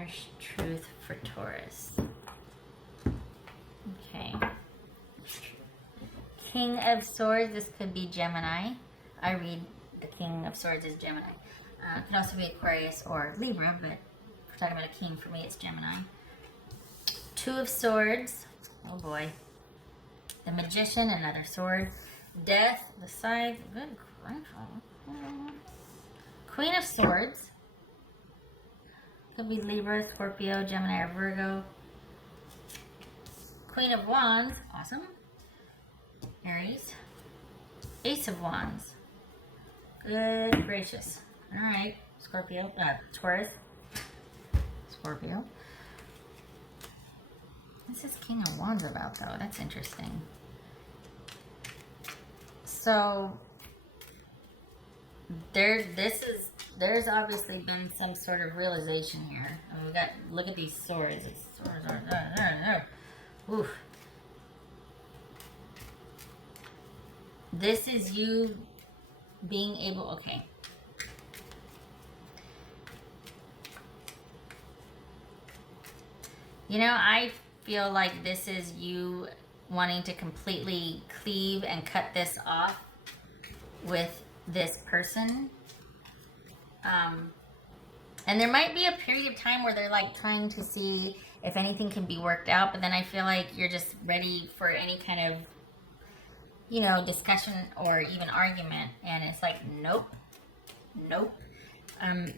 Harsh truth for Taurus. Okay. King of Swords, this could be Gemini. I read the King of Swords as Gemini. It could also be Aquarius or Libra, but if we're talking about a king, for me it's Gemini. Two of Swords. Oh boy. The Magician, another sword. Death, the scythe. Good grief. Queen of Swords. Could be Libra, Scorpio, Gemini, or Virgo. Queen of Wands. Awesome. Aries. Ace of Wands. Good gracious. Alright. Scorpio. Taurus. Scorpio. What's this King of Wands about, though? That's interesting. So, there's obviously been some sort of realization here. I mean, we got, look at these swords. It's swords are, oof. This is you being able, okay. You know, I feel like this is you wanting to completely cleave and cut this off with this person. And there might be a period of time where they're like trying to see if anything can be worked out, but then I feel like you're just ready for any kind of, you know, discussion or even argument, and it's like, nope.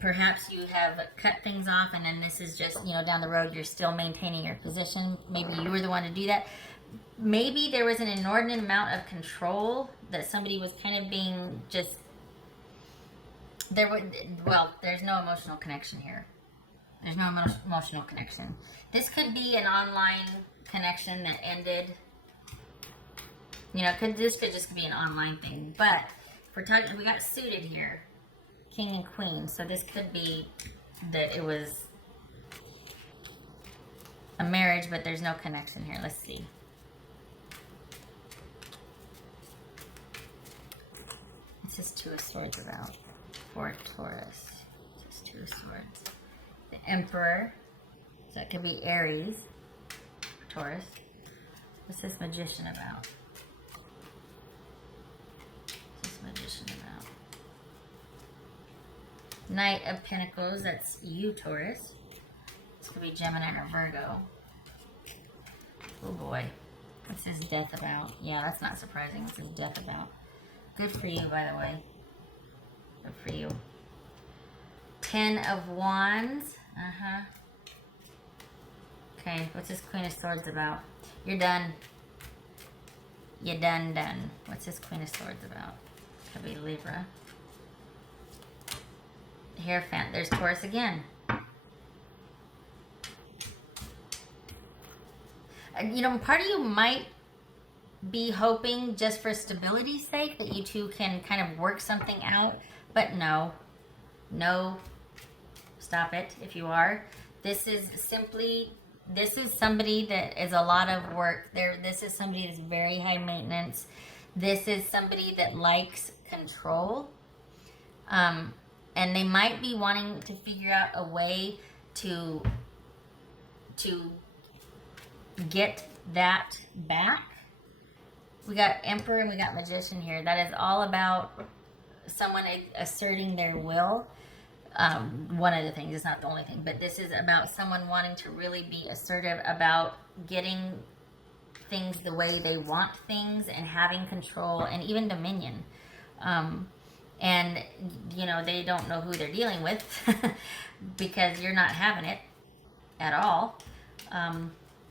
Perhaps you have cut things off, and then this is just, you know, down the road you're still maintaining your position. Maybe you were the one to do that. Maybe there was an inordinate amount of control that somebody was kind of being just, there's no emotional connection here. There's no emotional connection. This could be an online connection that ended. You know, this could just be an online thing. But if we're talking, we got suited here. King and Queen. So this could be that it was a marriage, but there's no connection here. Let's see. This is Two of Swords about for Taurus. This is Two of Swords. The Emperor. So it could be Aries. Taurus. What's this Magician about? What's this Magician about? Knight of Pentacles, that's you, Taurus. This could be Gemini or Virgo. Oh boy. What's his death about? Yeah, that's not surprising. What's his death about? Good for you, by the way. Good for you. Ten of Wands. Okay, what's this Queen of Swords about? You're done. You're done. What's this Queen of Swords about? Could be Libra. Hierophant. There's Taurus again. You know, part of you might be hoping just for stability's sake that you two can kind of work something out, but no. Stop it if you are. This is somebody that is a lot of work. This is somebody that's very high maintenance. This is somebody that likes control. And they might be wanting to figure out a way to get that back. We got Emperor and we got Magician here. That is all about someone asserting their will. One of the things, it's not the only thing, but this is about someone wanting to really be assertive about getting things the way they want things and having control and even dominion. And, you know, they don't know who they're dealing with because you're not having it at all.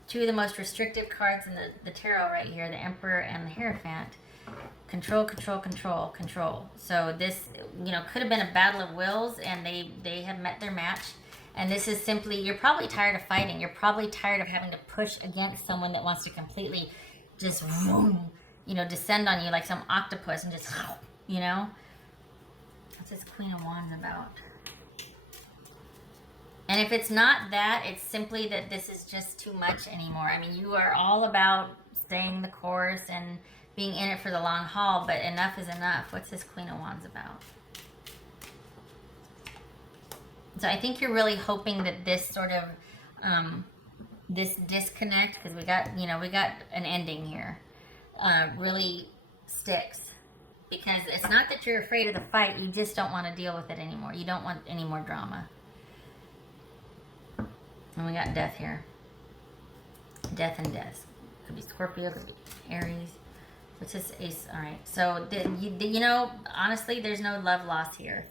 Two of the most restrictive cards in the tarot right here, the Emperor and the Hierophant. Control. So this, you know, could have been a battle of wills, and they have met their match. And this is simply, you're probably tired of fighting. You're probably tired of having to push against someone that wants to completely just, you know, descend on you like some octopus and just, you know. What's this Queen of Wands about? And if it's not that, it's simply that this is just too much anymore. I mean, you are all about staying the course and being in it for the long haul, but enough is enough. What's this Queen of Wands about? So I think you're really hoping that this sort of, this disconnect, because we got, we got an ending here, really sticks. Because it's not that you're afraid of the fight, you just don't want to deal with it anymore. You don't want any more drama. And we got death here. Death and death. Could be Scorpio, could be Aries. What's this ace? All right. So, honestly, there's no love loss here.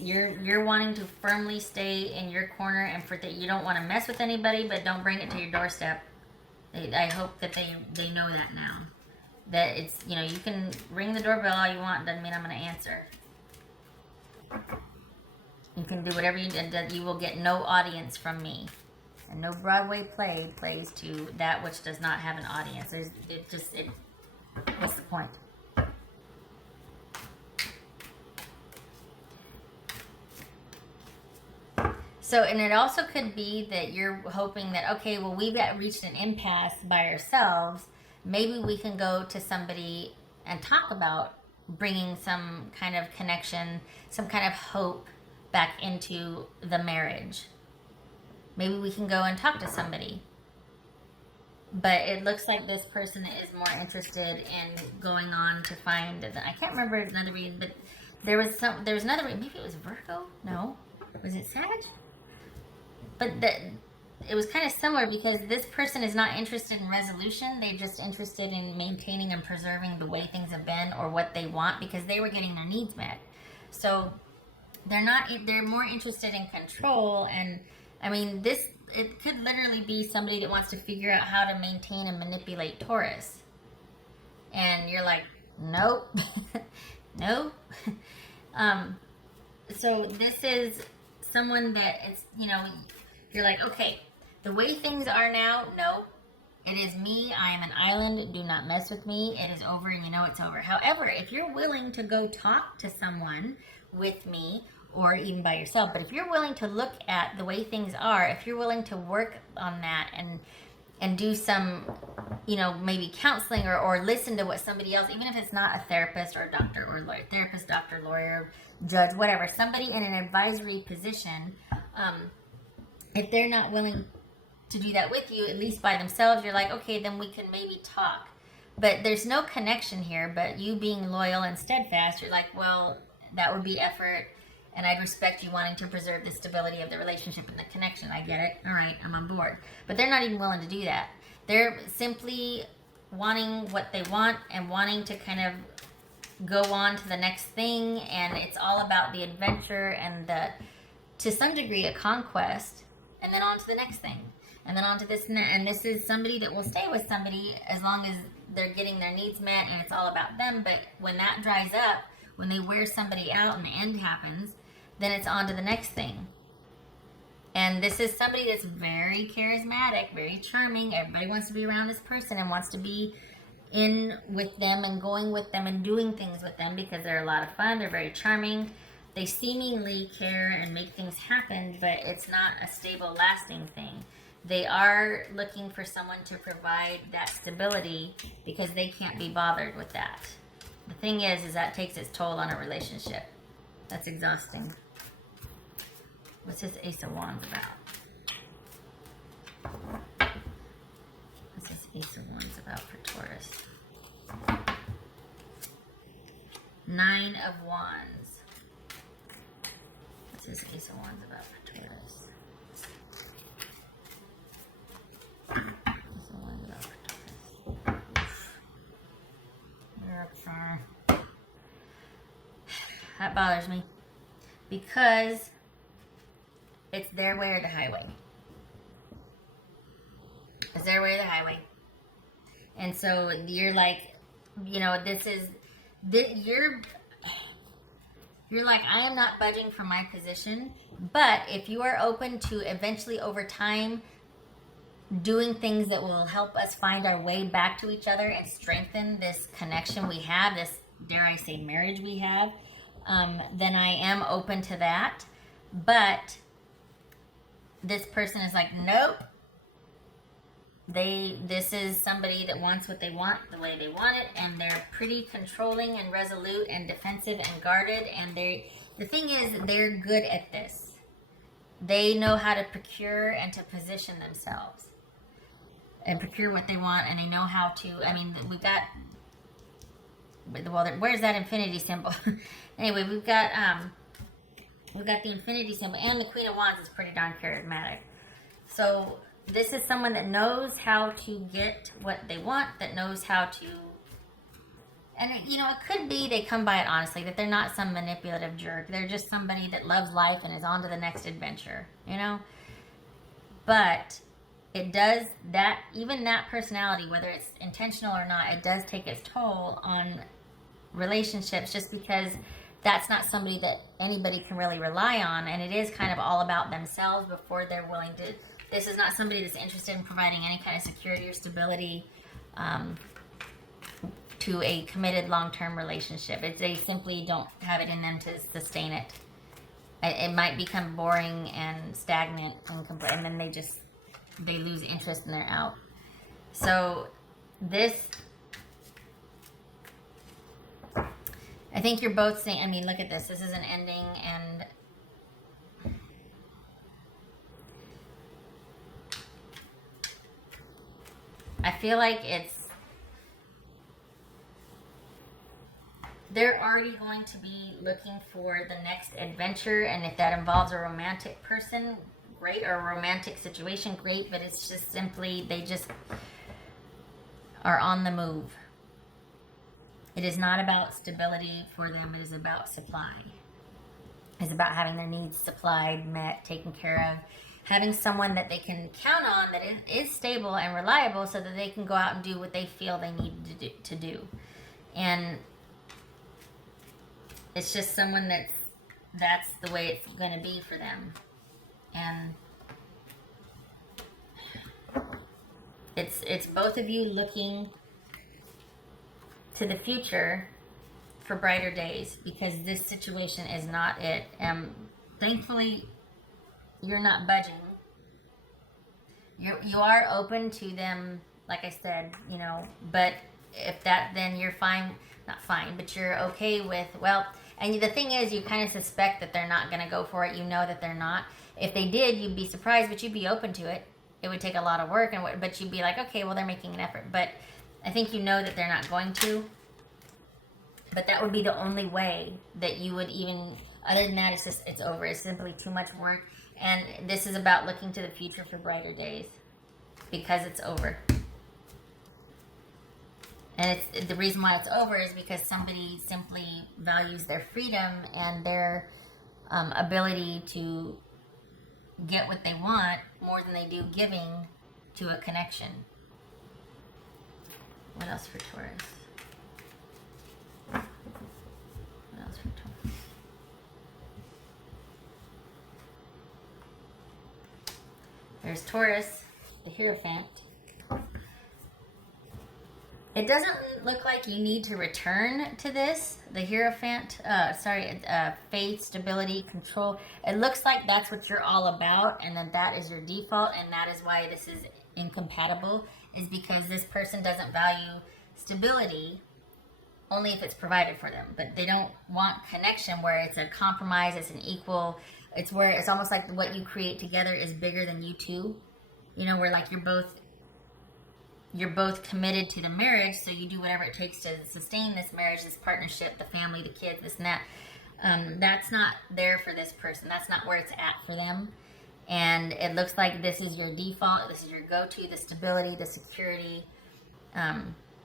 You're wanting to firmly stay in your corner, and for that you don't want to mess with anybody, but don't bring it to your doorstep. I hope that they know that now. That it's, you can ring the doorbell all you want, doesn't mean I'm going to answer. You can do whatever you did, you will get no audience from me. And no Broadway play plays to that which does not have an audience. What's the point? So, and it also could be that you're hoping that, okay, well, we've reached an impasse by ourselves. Maybe we can go to somebody and talk about bringing some kind of connection, some kind of hope back into the marriage. Maybe we can go and talk to somebody. But it looks like this person is more interested in going on to find, I can't remember another reason, but there was another reason. Maybe it was Virgo? No. Was it Sag? But it was kind of similar, because this person is not interested in resolution. They're just interested in maintaining and preserving the way things have been, or what they want, because they were getting their needs met. So they're more interested in control. And I mean, it could literally be somebody that wants to figure out how to maintain and manipulate Taurus. And you're like, nope. Nope. So this is someone that it's, you're like, okay, the way things are now, no, it is me. I am an island. Do not mess with me. It is over, and it's over. However, if you're willing to go talk to someone with me, or even by yourself, but if you're willing to look at the way things are, if you're willing to work on that and do some, maybe counseling, or listen to what somebody else, even if it's not a therapist or a doctor or lawyer, therapist, doctor, lawyer, judge, whatever, somebody in an advisory position, if they're not willing to do that with you, at least by themselves, you're like, okay, then we can maybe talk. But there's no connection here, but you being loyal and steadfast, you're like, well, that would be effort, and I'd respect you wanting to preserve the stability of the relationship and the connection. I get it. All right, I'm on board. But they're not even willing to do that. They're simply wanting what they want and wanting to kind of go on to the next thing, and it's all about the adventure and to some degree, a conquest, and then on to the next thing, and then on to this, and this is somebody that will stay with somebody as long as they're getting their needs met, and it's all about them. But when that dries up, when they wear somebody out and the end happens, then it's on to the next thing. And this is somebody that's very charismatic, very charming. Everybody wants to be around this person and wants to be in with them and going with them and doing things with them, because they're a lot of fun. They're very charming. They seemingly care and make things happen, but it's not a stable, lasting thing. They are looking for someone to provide that stability, because they can't be bothered with that. The thing is that takes its toll on a relationship. That's exhausting. What's this Ace of Wands about? What's this Ace of Wands about for Taurus? 9 of Wands. What's this Ace of Wands about for Taurus? Ace of Wands about for Taurus. You're up there. That bothers me, because it's their way or the highway. It's their way or the highway. And so you're like, you're like, I am not budging from my position. But if you are open to eventually, over time, doing things that will help us find our way back to each other and strengthen this connection we have, this, dare I say, marriage we have, then I am open to that. But this person is like, nope. This is somebody that wants what they want the way they want it, and they're pretty controlling and resolute and defensive and guarded, and The thing is, they're good at this. They know how to procure and to position themselves and procure what they want, and they know how to. I mean, well, where's that infinity symbol? Anyway, we've got the infinity symbol, and the Queen of Wands is pretty darn charismatic. So this is someone that knows how to get what they want, that knows how to, and it could be they come by it honestly, that they're not some manipulative jerk. They're just somebody that loves life and is on to the next adventure, But it does that, even that personality, whether it's intentional or not, it does take its toll on relationships, just because that's not somebody that anybody can really rely on, and it is kind of all about themselves before they're willing to. This is not somebody that's interested in providing any kind of security or stability to a committed long-term relationship. They simply don't have it in them to sustain it. It might become boring and stagnant, and then they lose interest and they're out. So this, I think you're both saying, I mean, look at this. This is an ending, and I feel like they're already going to be looking for the next adventure, and if that involves a romantic person, great, or a romantic situation, great, but it's just simply, they just are on the move. It is not about stability for them. It is about supply. It's about having their needs supplied, met, taken care of. Having someone that they can count on that is stable and reliable, so that they can go out and do what they feel they need to do. And it's just someone that's the way it's going to be for them. And it's both of you looking to the future for brighter days, because this situation is not it. Thankfully, you're not budging. You are open to them, like I said, but if that, then you're fine, not fine, but you're okay with, well, and the thing is, you kind of suspect that they're not going to go for it. You know that they're not. If they did, you'd be surprised, but you'd be open to it. It would take a lot of work, but you'd be like, okay, well, they're making an effort. But I think you know that they're not going to. But that would be the only way that you would even, other than that, it's over. It's simply too much work. And this is about looking to the future for brighter days, because it's over. And the reason why it's over is because somebody simply values their freedom and their ability to get what they want more than they do giving to a connection. What else for Taurus? What else for Taurus? There's Taurus, the Hierophant. It doesn't look like you need to return to this, the Hierophant, faith, stability, control. It looks like that's what you're all about, and that is your default, and that is why this is incompatible, is because this person doesn't value stability only if it's provided for them. But they don't want connection where it's a compromise, it's an equal, it's where it's almost like what you create together is bigger than you two. Where like you're both committed to the marriage, so you do whatever it takes to sustain this marriage, this partnership, the family, the kids, this and that. That's not there for this person. That's not where it's at for them. And it looks like this is your default. This is your go-to, the stability, the security.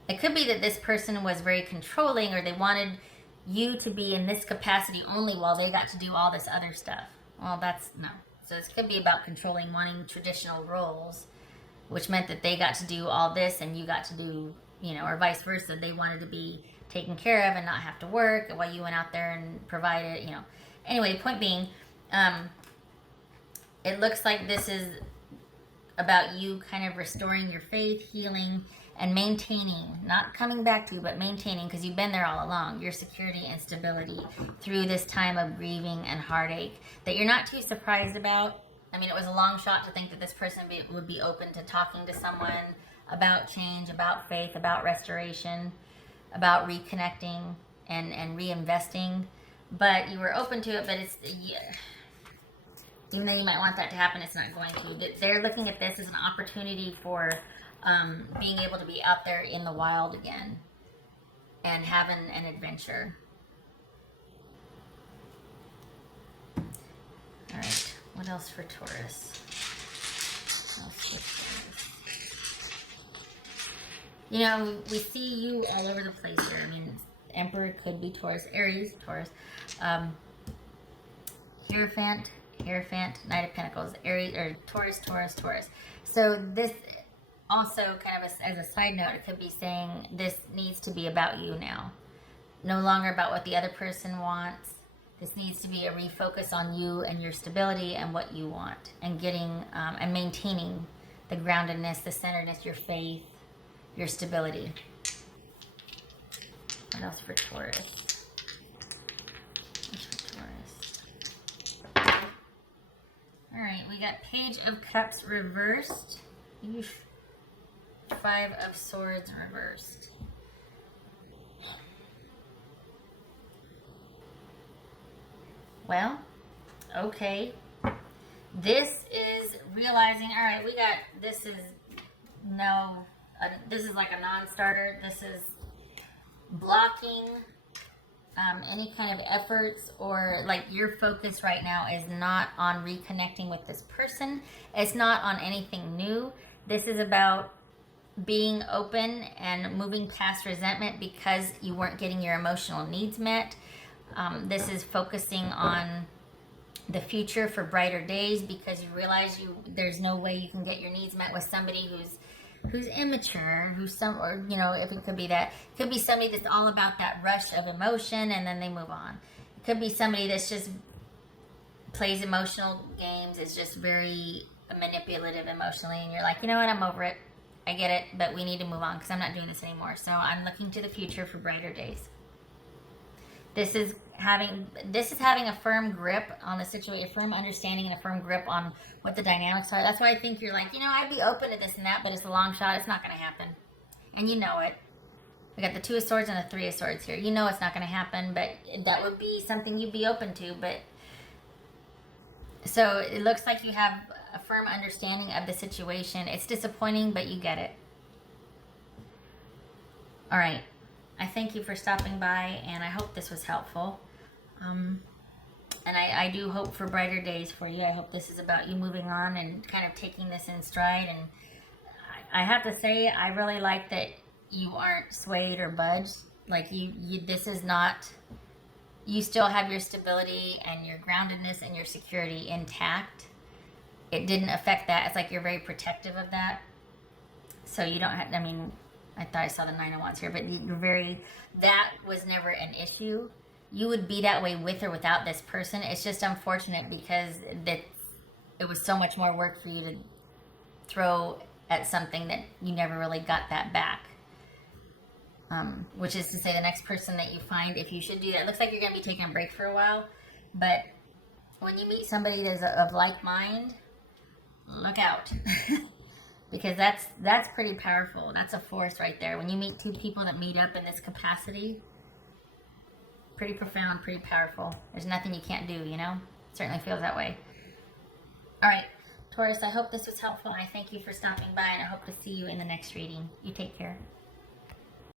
It could be that this person was very controlling, or they wanted you to be in this capacity only while they got to do all this other stuff. Well, no. So this could be about controlling, wanting traditional roles, which meant that they got to do all this and you got to do, or vice versa. They wanted to be taken care of and not have to work while you went out there and provided, Anyway, point being, it looks like this is about you kind of restoring your faith, healing, and maintaining, not coming back to, but maintaining, because you've been there all along, your security and stability through this time of grieving and heartache that you're not too surprised about. I mean, it was a long shot to think that this person would be open to talking to someone about change, about faith, about restoration, about reconnecting and reinvesting. but you were open to it, but it's, yeah, even though you might want that to happen, it's not going to. They're looking at this as an opportunity for being able to be out there in the wild again and having an adventure. All right, what else for Taurus? What else for Taurus? You know, we see you all over the place here. I mean, Emperor could be Taurus, Aries, Taurus, Hierophant, Knight of Pentacles, Aries, or Taurus, Taurus, Taurus. So this also kind of as a side note, it could be saying this needs to be about you now. No longer about what the other person wants. This needs to be a refocus on you and your stability and what you want, and getting and maintaining the groundedness, the centeredness, your faith, your stability. What else for Taurus? What's for Taurus? All right, we got Page of Cups reversed. Oof. 5 of Swords reversed. Well, okay. This is realizing, all right, we got, this is this is like a non-starter. This is blocking any kind of efforts, or like your focus right now is not on reconnecting with this person. It's not on anything new. This is about being open and moving past resentment because you weren't getting your emotional needs met. This is focusing on the future for brighter days because you realize there's no way you can get your needs met with somebody who's immature, or you know, if it could be that, it could be somebody that's all about that rush of emotion and then they move on. It could be somebody that's just plays emotional games, is just very manipulative emotionally, and you're like, you know what, I'm over it. I get it, but we need to move on because I'm not doing this anymore. So I'm looking to the future for brighter days. This is having a firm grip on the situation, a firm understanding and a firm grip on what the dynamics are. That's why I think you're like, you know, I'd be open to this and that, but it's a long shot. It's not going to happen. And you know it. We got the 2 of Swords and the 3 of Swords here. You know it's not going to happen, but that would be something you'd be open to. But so it looks like you have a firm understanding of the situation. It's disappointing, but you get it. All right. I thank you for stopping by, and I hope this was helpful. And I do hope for brighter days for you. I hope this is about you moving on and kind of taking this in stride. And I have to say, I really like that you aren't swayed or budged. Like this is not, you still have your stability and your groundedness and your security intact. It didn't affect that. It's like you're very protective of that. So you don't have, I mean, I thought I saw the 9 of Wands here, but that was never an issue. You would be that way with or without this person. It's just unfortunate because it was so much more work for you to throw at something that you never really got that back. Which is to say, the next person that you find, if you should do that, it looks like you're going to be taking a break for a while. But when you meet somebody that's of like mind, look out. Because that's pretty powerful. That's a force right there. When you meet 2 people that meet up in this capacity, pretty profound, pretty powerful. There's nothing you can't do, you know? It certainly feels that way. All right, Taurus, I hope this was helpful. I thank you for stopping by, and I hope to see you in the next reading. You take care.